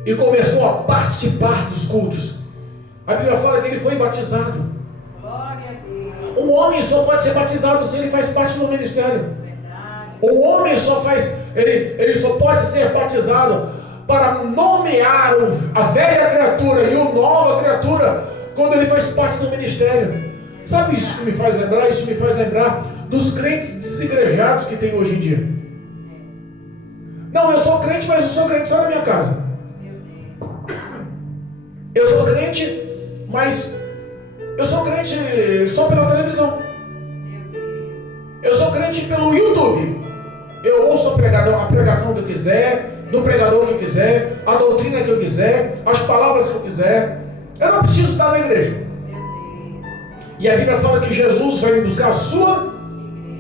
e começou a participar dos cultos. A Bíblia fala que ele foi batizado. Um homem só pode ser batizado se ele faz parte do ministério. O homem ele só pode ser batizado para nomear a velha criatura e a nova criatura quando ele faz parte do ministério. Sabe isso que me faz lembrar? Isso me faz lembrar dos crentes desigrejados que tem hoje em dia. Não, eu sou crente, mas eu sou crente só na minha casa. Eu sou crente, mas eu sou crente só pela televisão. Eu sou crente pelo YouTube. Eu ouço a pregação que eu quiser, do pregador que eu quiser, a doutrina que eu quiser, as palavras que eu quiser. Eu não preciso estar na igreja. E a Bíblia fala que Jesus vai buscar a sua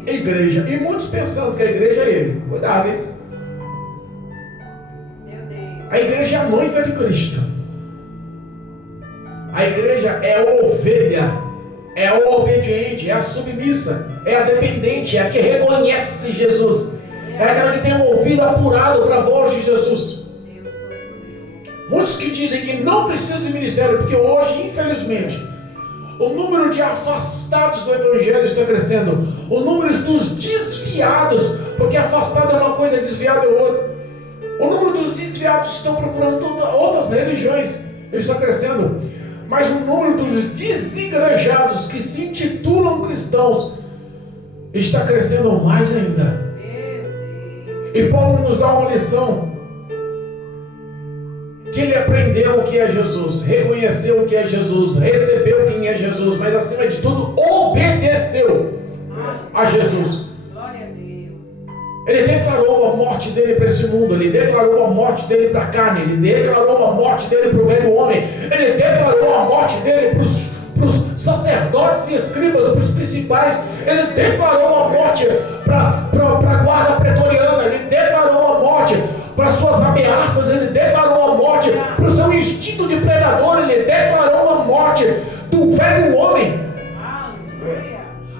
igreja. E muitos pensando que a igreja é ele. Cuidado, hein? A igreja é a noiva de Cristo. A igreja é a ovelha, é a obediente, é a submissa, é a dependente, é a que reconhece Jesus. É aquela que tem um ouvido apurado para a voz de Jesus. Muitos que dizem que não precisam de ministério, porque hoje, infelizmente, o número de afastados do Evangelho está crescendo. O número dos desviados, porque afastado é uma coisa, desviado é outra. O número dos desviados estão procurando outras religiões, ele está crescendo. Mas o número dos desigrejados que se intitulam cristãos está crescendo mais ainda. E Paulo nos dá uma lição, que ele aprendeu o que é Jesus, reconheceu o que é Jesus, recebeu quem é Jesus, mas acima de tudo obedeceu a Jesus. Ele declarou a morte dele para esse mundo, ele declarou a morte dele para a carne, ele declarou a morte dele para o velho homem, ele declarou a morte dele para os sacerdotes e escribas, para os principais, ele declarou a morte para a guarda pretoriana, ele declarou a morte para suas ameaças, ele declarou a morte para o seu instinto de predador, ele declarou a morte do velho homem.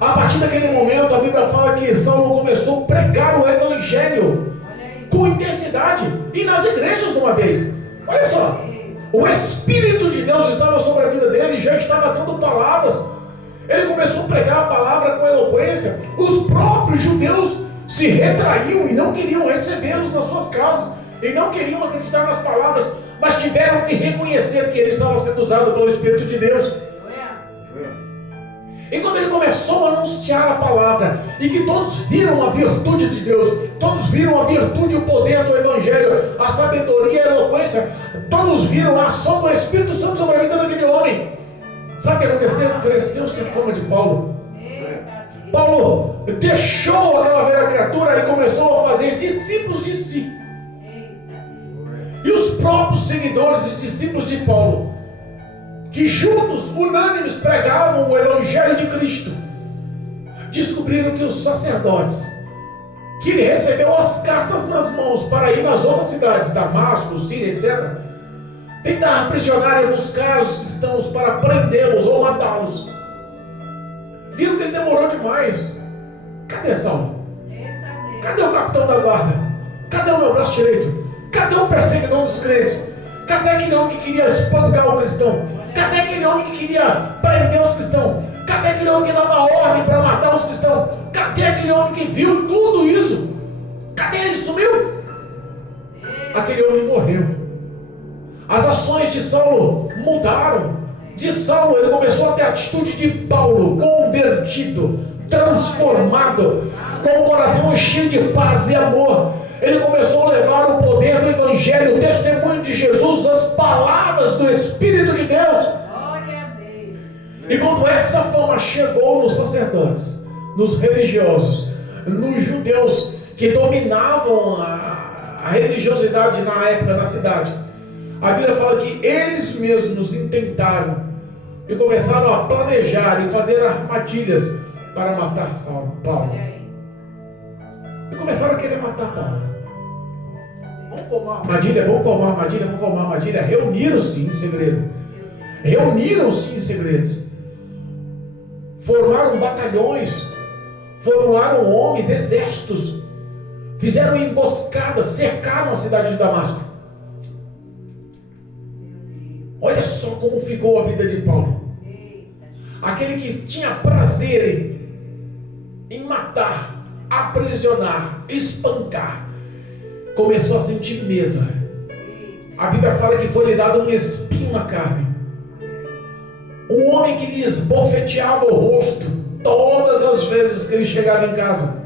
A partir daquele momento, a Bíblia fala que Saulo começou a pregar o Evangelho com intensidade e nas igrejas de uma vez. Olha só, o Espírito de Deus estava sobre a vida dele e já estava dando palavras. Ele começou a pregar a palavra com eloquência. Os próprios judeus se retraíam e não queriam recebê-los nas suas casas e não queriam acreditar nas palavras, mas tiveram que reconhecer que ele estava sendo usado pelo Espírito de Deus. E quando ele começou a anunciar a palavra, e que todos viram a virtude de Deus, todos viram a virtude e o poder do Evangelho, a sabedoria e a eloquência, todos viram a ação do Espírito Santo sobre a vida daquele homem. Sabe o que aconteceu? Cresceu-se a fama de Paulo. Paulo deixou aquela velha criatura e começou a fazer discípulos de si. E os próprios seguidores e discípulos de Paulo, que juntos, unânimes, pregavam o Evangelho de Cristo, descobriram que os sacerdotes, que ele recebeu as cartas nas mãos para ir nas outras cidades, Damasco, Síria, etc., tentaram aprisionar e buscar os cristãos para prendê-los ou matá-los. Viram que ele demorou demais. Cadê Saulo? Cadê o capitão da guarda? Cadê o meu braço direito? Cadê o perseguidor dos crentes? Cadê aquele homem que queria espancar o cristão? Cadê aquele homem que queria prender os cristãos? Cadê aquele homem que dava ordem para matar os cristãos? Cadê aquele homem que viu tudo isso? Cadê ele? Sumiu? Aquele homem morreu. As ações de Saulo mudaram. De Saulo ele começou a ter a atitude de Paulo, convertido, transformado, com o coração cheio de paz e amor. Ele começou a levar o poder do Evangelho, o testemunho de Jesus, as palavras do Espírito de Deus. E quando essa fama chegou nos sacerdotes, nos religiosos, nos judeus que dominavam a religiosidade na época na cidade, a Bíblia fala que eles mesmos intentaram e começaram a planejar e fazer armadilhas para matar Paulo. E começaram a querer matar Paulo. Vamos formar armadilha, vamos formar armadilha, vamos formar armadilha. Reuniram-se em segredo. Reuniram-se em segredo. Formaram batalhões, formaram homens, exércitos, fizeram emboscadas, cercaram a cidade de Damasco. Olha só como ficou a vida de Paulo. Aquele que tinha prazer em matar, aprisionar, espancar, começou a sentir medo. A Bíblia fala que foi lhe dado um espinho na carne. Um homem que lhe esbofeteava o rosto todas as vezes que ele chegava em casa.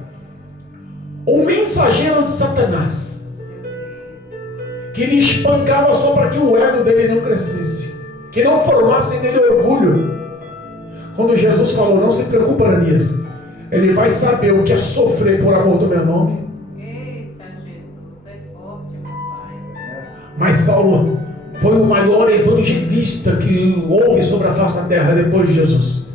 Um mensageiro de Satanás que lhe espancava só para que o ego dele não crescesse, que não formasse nele orgulho. Quando Jesus falou, não se preocupe, Ananias, ele vai saber o que é sofrer por amor do meu nome. Eita, Jesus, é forte, meu Pai. Mas Saulo foi o maior evangelista que houve sobre a face da terra depois de Jesus.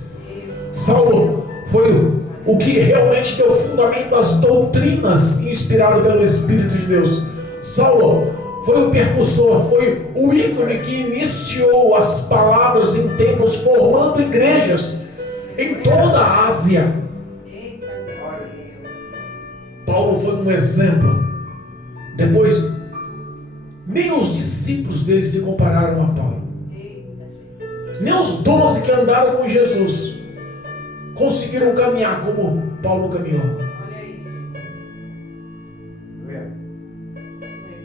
Saulo foi o que realmente deu fundamento às doutrinas inspirado pelo Espírito de Deus. Saulo foi o percussor, foi o ícone que iniciou as palavras em templos, formando igrejas em toda a Ásia. Paulo foi um exemplo. Depois, nem os discípulos dele se compararam a Paulo. Nem os 12 que andaram com Jesus conseguiram caminhar como Paulo caminhou.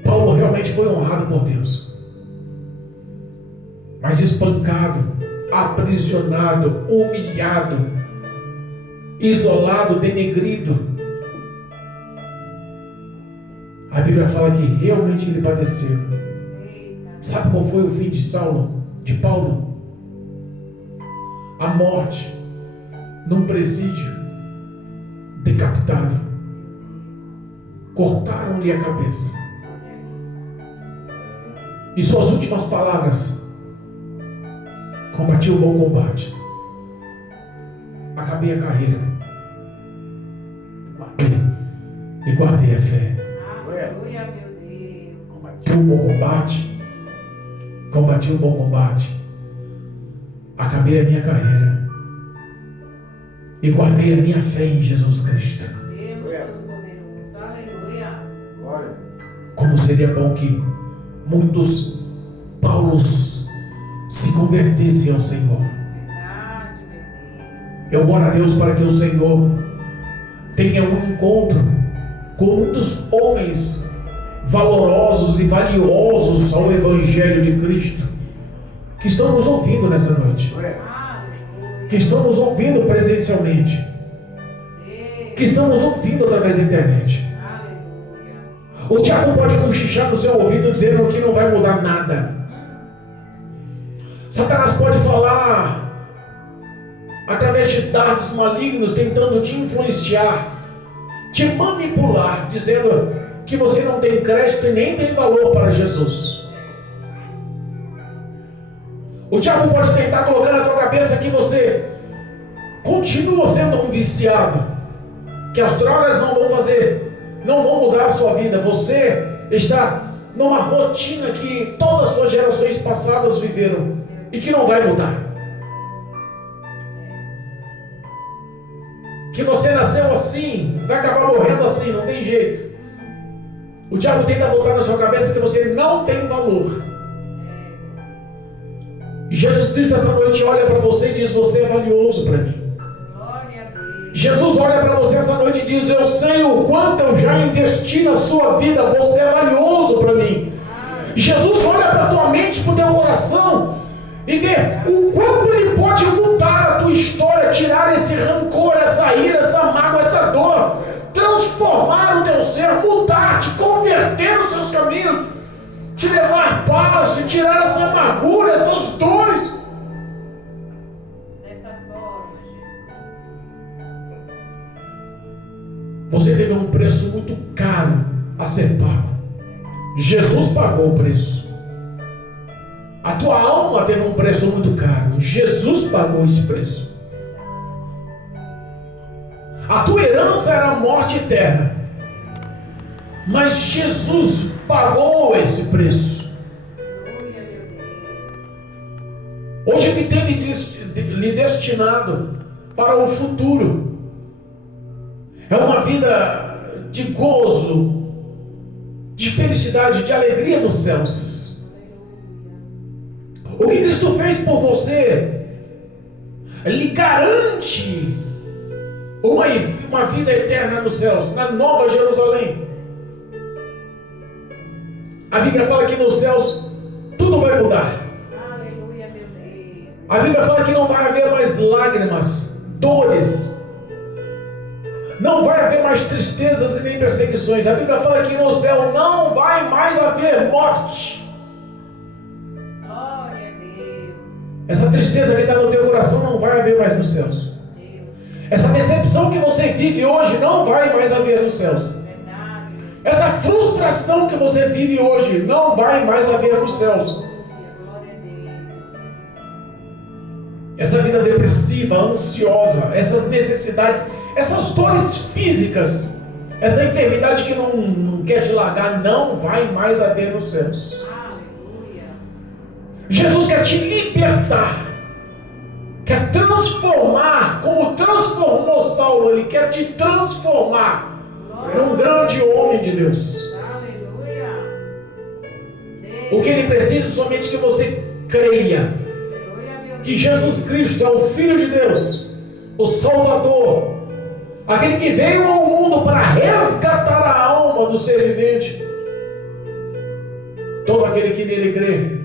Paulo realmente foi honrado por Deus, mas espancado, aprisionado, humilhado, isolado, denegrido. A Bíblia fala que realmente ele padeceu. Sabe qual foi o fim de Saulo, de Paulo? A morte num presídio, decapitado. Cortaram-lhe a cabeça. E suas últimas palavras: combati o bom combate, acabei a carreira, e guardei a fé. Aleluia, meu Deus. Combati o bom combate, combati o bom combate, acabei a minha carreira e guardei a minha fé em Jesus Cristo. Deus Todo-Poderoso. Aleluia. Como seria bom que muitos Paulos se convertessem ao Senhor. Verdade, meu Deus. Eu oro a Deus para que o Senhor tenha um encontro com muitos homens valorosos e valiosos ao Evangelho de Cristo, que estão nos ouvindo nessa noite, Aleluia. que estão nos ouvindo presencialmente, que estão nos ouvindo através da internet. O diabo pode cochichar no seu ouvido dizendo que não vai mudar nada. Satanás pode falar através de dardos malignos, tentando te influenciar, te manipular, dizendo que você não tem crédito e nem tem valor para Jesus. O diabo pode tentar colocar na tua cabeça que você continua sendo um viciado, que as drogas não vão mudar a sua vida. Você está numa rotina que todas as suas gerações passadas viveram e que não vai mudar. Que você nasceu assim, vai acabar morrendo assim, não tem jeito. O diabo tenta botar na sua cabeça que você não tem valor. E Jesus Cristo essa noite olha para você e diz: você é valioso para mim. Jesus olha para você essa noite e diz: eu sei o quanto eu já investi na sua vida, você é valioso para mim. Jesus olha para a tua mente, para o teu coração e vê o quanto Ele pode mudar a tua história, tirar esse rancor, essa ira, essa mágoa, essa dor, transformar o teu ser, mudar, te converter nos seus caminhos, te levar paz, te tirar essa amargura, essas dores. Você teve um preço muito caro a ser pago. Jesus pagou o preço. A tua alma teve um preço muito caro. Jesus pagou esse preço. A tua herança era a morte eterna. Mas Jesus pagou esse preço. Hoje o que tem lhe destinado para o futuro é uma vida de gozo, de felicidade, de alegria nos céus. O que Cristo fez por você lhe garante uma vida eterna nos céus, na Nova Jerusalém. A Bíblia fala que nos céus tudo vai mudar. Aleluia, meu Deus. A Bíblia fala que não vai haver mais lágrimas, dores. Não vai haver mais tristezas e nem perseguições. A Bíblia fala que no céu não vai mais haver morte. Glória a Deus. Essa tristeza que está no teu coração não vai haver mais nos céus. Essa decepção que você vive hoje não vai mais haver nos céus. Verdade. Essa frustração que você vive hoje não vai mais haver nos céus. Glória a Deus. Essa vida depressiva, ansiosa, essas necessidades, essas dores físicas, essa enfermidade que não quer te largar, não vai mais haver nos céus. Aleluia. Jesus quer te libertar, quer transformar, como transformou Saulo, ele quer te transformar em um grande homem de Deus. Aleluia. O que ele precisa é somente que você creia Aleluia, meu que Jesus Cristo é o Filho de Deus, o Salvador, aquele que veio ao mundo para resgatar a alma do ser vivente. Todo aquele que nele crê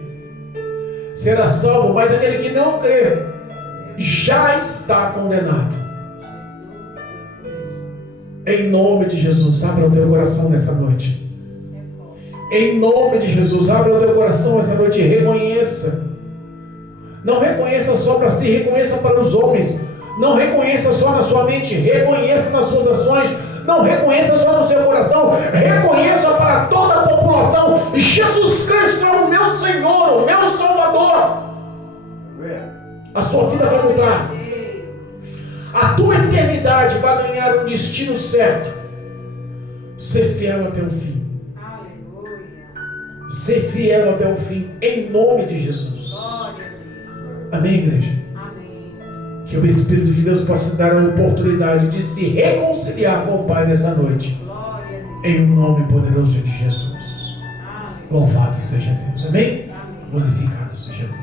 será salvo, mas aquele que não crê já está condenado. Em nome de Jesus, abra o teu coração nessa noite. Em nome de Jesus, abra o teu coração essa noite e reconheça. Não reconheça só para si, reconheça para os homens. Não reconheça só na sua mente, reconheça nas suas ações. Não reconheça só no seu coração, reconheça para toda a população. Jesus Cristo é o meu Senhor, o meu Salvador. A sua vida vai mudar. A tua eternidade vai ganhar um destino certo. Ser fiel até o fim. Aleluia. Ser fiel até o fim, em nome de Jesus. Glória a Deus. Amém, igreja? Amém. Que o Espírito de Deus possa te dar a oportunidade de se reconciliar com o Pai nessa noite. Glória a Deus. Em nome poderoso de Jesus. Aleluia. Louvado seja Deus. Amém? Amém. Glorificado seja Deus.